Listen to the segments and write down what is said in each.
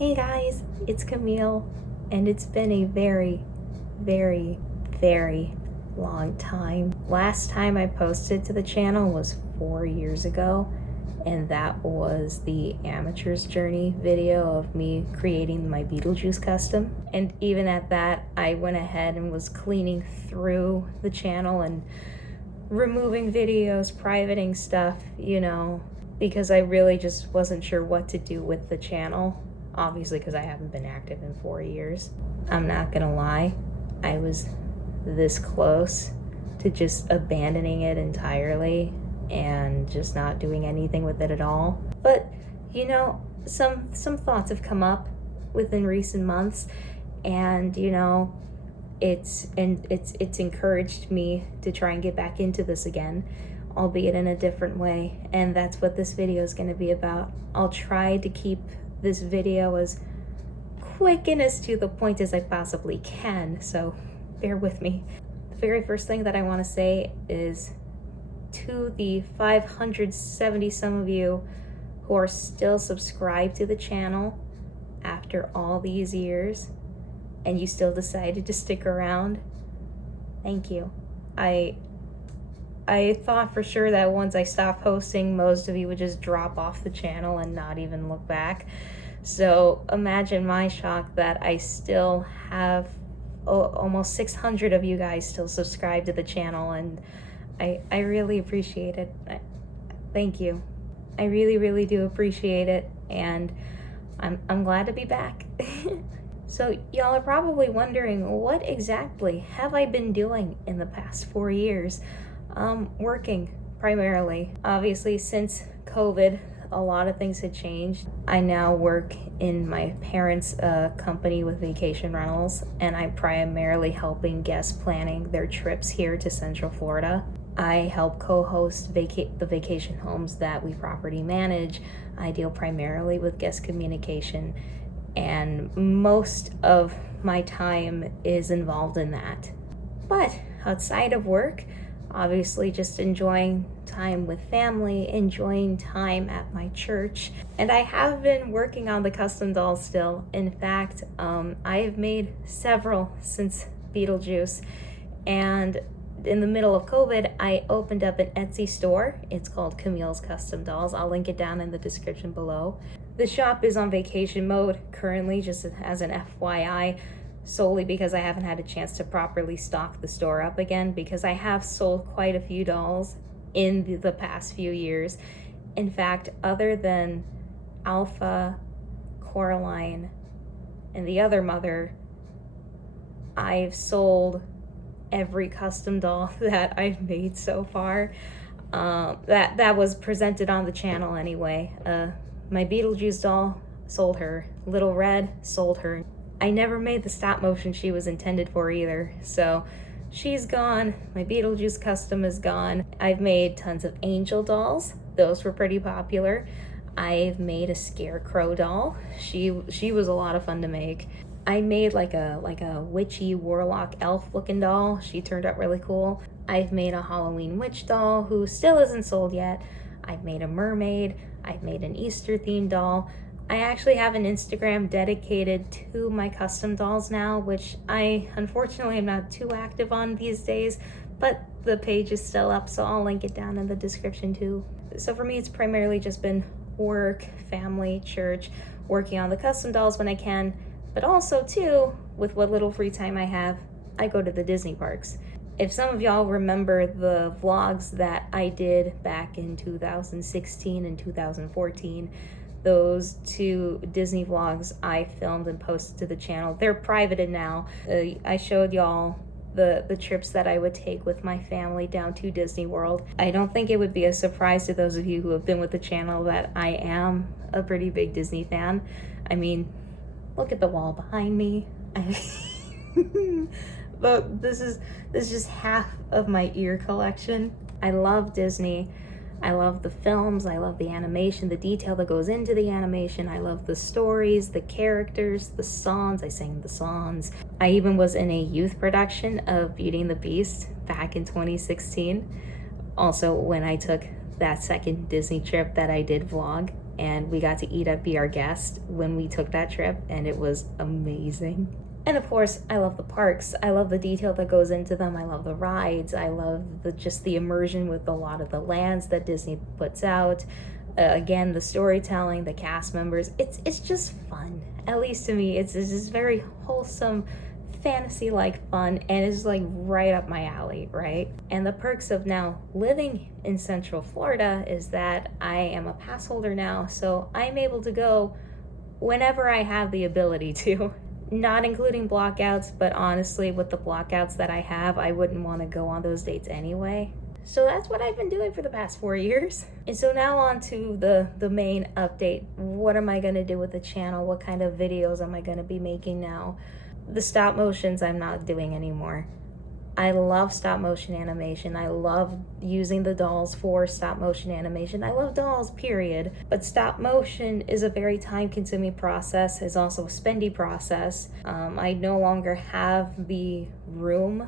Hey guys, it's Camille, and it's been a very, very, very long time. Last time I posted to the channel was 4 years ago, and that was the Amateur's Journey video of me creating my Beetlejuice custom. And even at that, I went ahead and was cleaning through the channel and removing videos, privating stuff, because I really just wasn't sure what to do with the channel. Obviously, because I haven't been active in 4 years. I'm not gonna lie, I was this close to just abandoning it entirely and just not doing anything with it at all. But some thoughts have come up within recent months, and it's encouraged me to try and get back into this again, albeit in a different way, and that's what this video is going to be about. I'll try to keep this video as quick and as to the point as I possibly can, so bear with me. The very first thing that I want to say is to the 570 some of you who are still subscribed to the channel after all these years and you still decided to stick around, thank you. I thought for sure that once I stopped posting, most of you would just drop off the channel and not even look back. So imagine my shock that I still have almost 600 of you guys still subscribed to the channel, and I really appreciate it. Thank you. I really, really do appreciate it, and I'm glad to be back. So y'all are probably wondering, what exactly have I been doing in the past 4 years? Working primarily. Obviously, since COVID, a lot of things had changed. I now work in my parents' company with vacation rentals, and I'm primarily helping guests planning their trips here to Central Florida. I help co-host the vacation homes that we property manage. I deal primarily with guest communication, and most of my time is involved in that. But outside of work, obviously just enjoying time with family, enjoying time at my church. And I have been working on the custom dolls still. In fact, I have made several since Beetlejuice. And in the middle of COVID, I opened up an Etsy store. It's called Camille's Custom Dolls. I'll link it down in the description below. The shop is on vacation mode currently, just as an FYI. Solely because I haven't had a chance to properly stock the store up again, because I have sold quite a few dolls in the past few years. In fact, other than Alpha, Coraline, and the other mother, I've sold every custom doll that I've made so far. That was presented on the channel anyway. My Beetlejuice doll, sold her. Little Red, sold her. I never made the stop motion she was intended for either, so she's gone. My Beetlejuice custom is gone. I've made tons of angel dolls. Those were pretty popular. I've made a scarecrow doll. She was a lot of fun to make. I made like a witchy warlock elf looking doll. She turned out really cool. I've made a Halloween witch doll who still isn't sold yet. I've made a mermaid. I've made an Easter themed doll. I actually have an Instagram dedicated to my custom dolls now, which I unfortunately am not too active on these days, but the page is still up, so I'll link it down in the description too. So for me, it's primarily just been work, family, church, working on the custom dolls when I can, but also too, with what little free time I have, I go to the Disney parks. If some of y'all remember the vlogs that I did back in 2016 and 2014, those 2 Disney vlogs I filmed and posted to the channel. They're privated now. I showed y'all the trips that I would take with my family down to Disney World. I don't think it would be a surprise to those of you who have been with the channel that I am a pretty big Disney fan. I mean, look at the wall behind me. But this is just half of my ear collection. I love Disney. I love the films, I love the animation, the detail that goes into the animation. I love the stories, the characters, the songs. I sang the songs. I even was in a youth production of Beauty and the Beast back in 2016. Also, when I took that second Disney trip that I did vlog. and we got to eat at Be Our Guest when we took that trip, and it was amazing. And of course, I love the parks. I love the detail that goes into them. I love the rides. I love just the immersion with a lot of the lands that Disney puts out. Again, the storytelling, the cast members. It's just fun. At least to me, it's just very wholesome, fantasy-like fun, and it's like right up my alley, right? And the perks of now living in Central Florida is that I am a pass holder now, so I'm able to go whenever I have the ability to. Not including blockouts, but honestly, with the blockouts that I have, I wouldn't want to go on those dates anyway. So that's what I've been doing for the past 4 years. And so now on to the main update. What am I going to do with the channel? What kind of videos am I going to be making now? The stop motions I'm not doing anymore. I love stop motion animation. I love using the dolls for stop motion animation. I love dolls, period. But stop motion is a very time consuming process. It's also a spendy process. I no longer have the room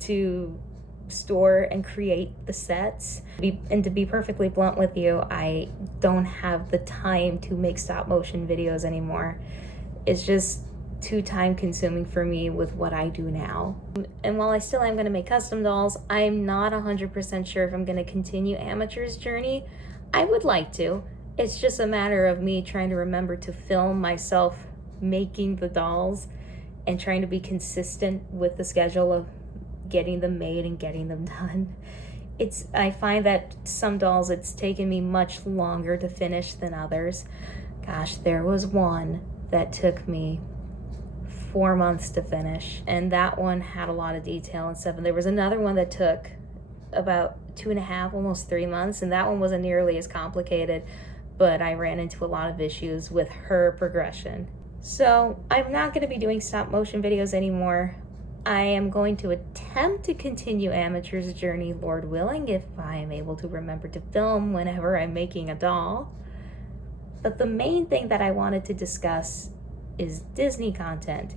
to store and create the sets. And to be perfectly blunt with you, I don't have the time to make stop motion videos anymore. It's just too time consuming for me with what I do now. And while I still am going to make custom dolls, I'm not 100% sure if I'm going to continue Amateur's Journey. I would like to. It's just a matter of me trying to remember to film myself making the dolls and trying to be consistent with the schedule of getting them made and getting them done. I find that some dolls, it's taken me much longer to finish than others. Gosh, there was one that took me 4 months to finish, and that one had a lot of detail and stuff. And there was another one that took about 2.5, almost 3 months, and that one wasn't nearly as complicated, but I ran into a lot of issues with her progression. So I'm not going to be doing stop motion videos anymore. I am going to attempt to continue Amateur's Journey, Lord willing, if I am able to remember to film whenever I'm making a doll. But the main thing that I wanted to discuss is Disney content,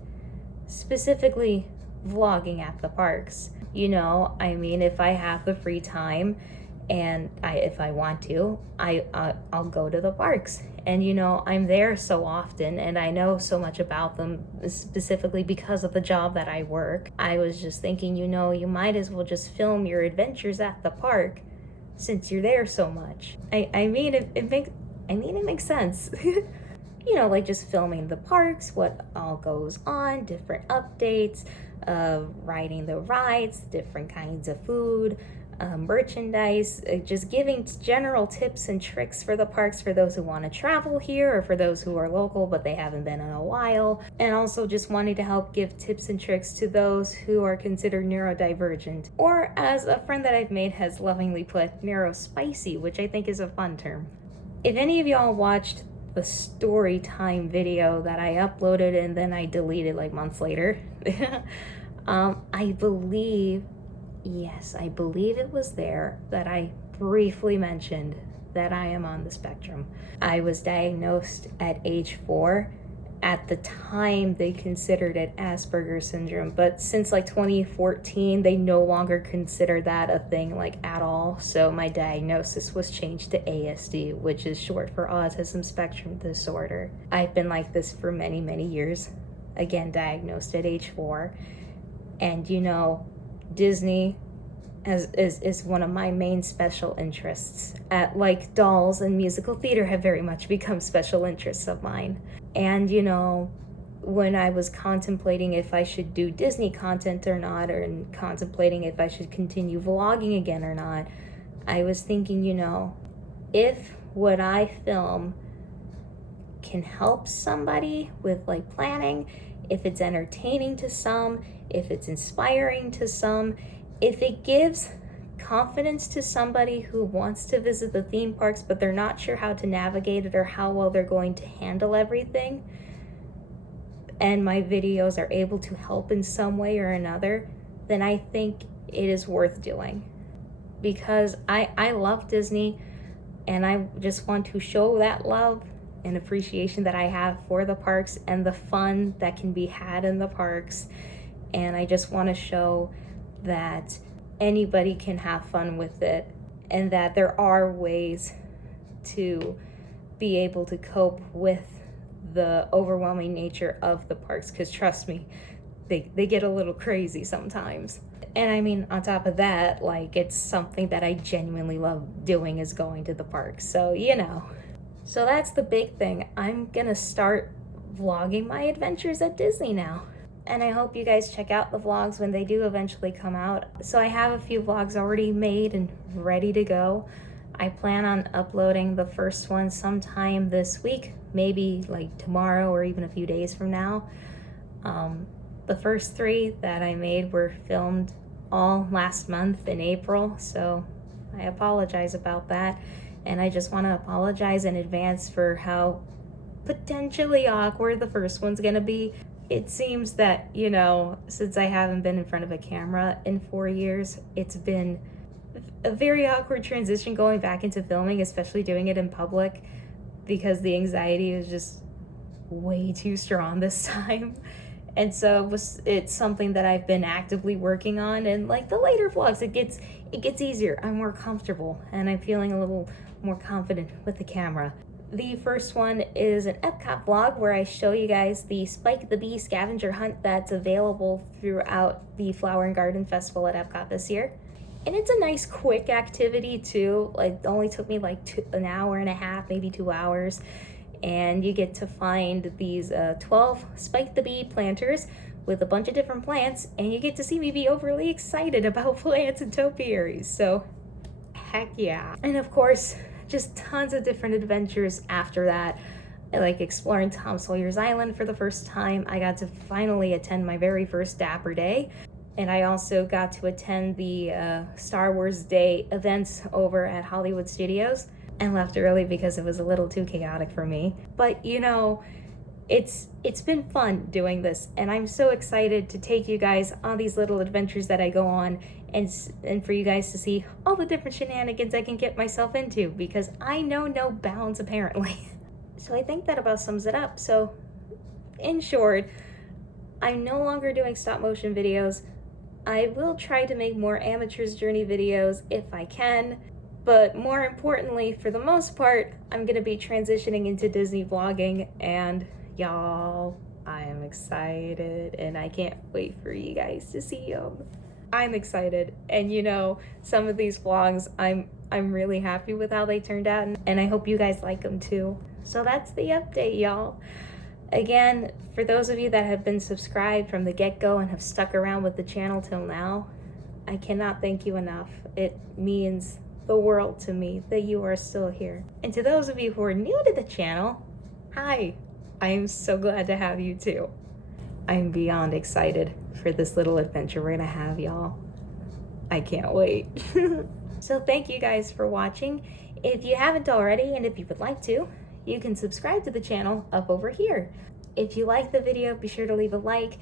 specifically vlogging at the parks. You know, I mean, if I have the free time and if I want to, I'll go to the parks. And you know, I'm there so often and I know so much about them, specifically because of the job that I work. I was just thinking, you know, you might as well just film your adventures at the park since you're there so much. I mean, it makes sense. You know, like just filming the parks, what all goes on, different updates, riding the rides, different kinds of food, merchandise, just giving general tips and tricks for the parks for those who want to travel here or for those who are local but they haven't been in a while. And also just wanting to help give tips and tricks to those who are considered neurodivergent. Or as a friend that I've made has lovingly put, neurospicy, which I think is a fun term. If any of y'all watched the story time video that I uploaded and then I deleted like months later, I believe it was there that I briefly mentioned that I am on the spectrum. I was diagnosed at age 4. At the time, they considered it Asperger's syndrome, but since like 2014, they no longer consider that a thing like at all. So my diagnosis was changed to ASD, which is short for Autism Spectrum Disorder. I've been like this for many, many years. Again, diagnosed at age 4. And you know, Disney is one of my main special interests. Like dolls and musical theater have very much become special interests of mine. And you know, when I was contemplating if I should do Disney content or not, or contemplating if I should continue vlogging again or not, I was thinking, you know, if what I film can help somebody with like planning, if it's entertaining to some, if it's inspiring to some, if it gives confidence to somebody who wants to visit the theme parks but they're not sure how to navigate it or how well they're going to handle everything, and my videos are able to help in some way or another, then I think it is worth doing. Because I love Disney and I just want to show that love and appreciation that I have for the parks and the fun that can be had in the parks. And I just want to show that anybody can have fun with it and that there are ways to be able to cope with the overwhelming nature of the parks, because trust me, they get a little crazy sometimes. And I mean, on top of that, like, it's something that I genuinely love doing, is going to the parks. So, you know. So that's the big thing. I'm gonna start vlogging my adventures at Disney now. And I hope you guys check out the vlogs when they do eventually come out. So I have a few vlogs already made and ready to go. I plan on uploading the first one sometime this week, maybe like tomorrow or even a few days from now. The first 3 that I made were filmed all last month in April, so I apologize about that. And I just want to apologize in advance for how potentially awkward the first one's gonna be. It seems that, you know, since I haven't been in front of a camera in 4 years, it's been a very awkward transition going back into filming, especially doing it in public, because the anxiety was just way too strong this time. And so it's something that I've been actively working on, and like the later vlogs, it gets easier. I'm more comfortable and I'm feeling a little more confident with the camera. The first one is an Epcot vlog where I show you guys the Spike the Bee scavenger hunt that's available throughout the Flower and Garden Festival at Epcot this year. And it's a nice quick activity too. Like, it only took me like an hour and a half, maybe 2 hours. And you get to find these 12 Spike the Bee planters with a bunch of different plants, and you get to see me be overly excited about plants and topiaries. So heck yeah. And of course, just tons of different adventures after that. I like exploring Tom Sawyer's Island for the first time. I got to finally attend my very first Dapper Day. And I also got to attend the Star Wars Day events over at Hollywood Studios, and left early because it was a little too chaotic for me. But you know, it's been fun doing this, and I'm so excited to take you guys on these little adventures that I go on, and for you guys to see all the different shenanigans I can get myself into, because I know no bounds apparently. So I think that about sums it up. So in short, I'm no longer doing stop motion videos. I will try to make more Amateur's Journey videos if I can. But more importantly, for the most part, I'm gonna be transitioning into Disney vlogging, and y'all, I am excited and I can't wait for you guys to see them. I'm excited, and you know, some of these vlogs, I'm really happy with how they turned out, and I hope you guys like them too. So that's the update, y'all. Again, for those of you that have been subscribed from the get-go and have stuck around with the channel till now, I cannot thank you enough. It means the world to me that you are still here. And to those of you who are new to the channel, hi, I am so glad to have you too. I'm beyond excited for this little adventure we're gonna have, y'all. I can't wait. So thank you guys for watching. If you haven't already, and if you would like to, you can subscribe to the channel up over here. If you like the video, be sure to leave a like.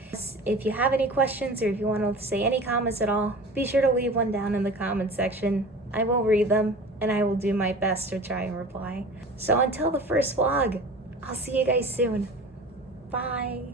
If you have any questions, or if you want to say any comments at all, be sure to leave one down in the comment section. I will read them, and I will do my best to try and reply. So until the first vlog, I'll see you guys soon. Bye.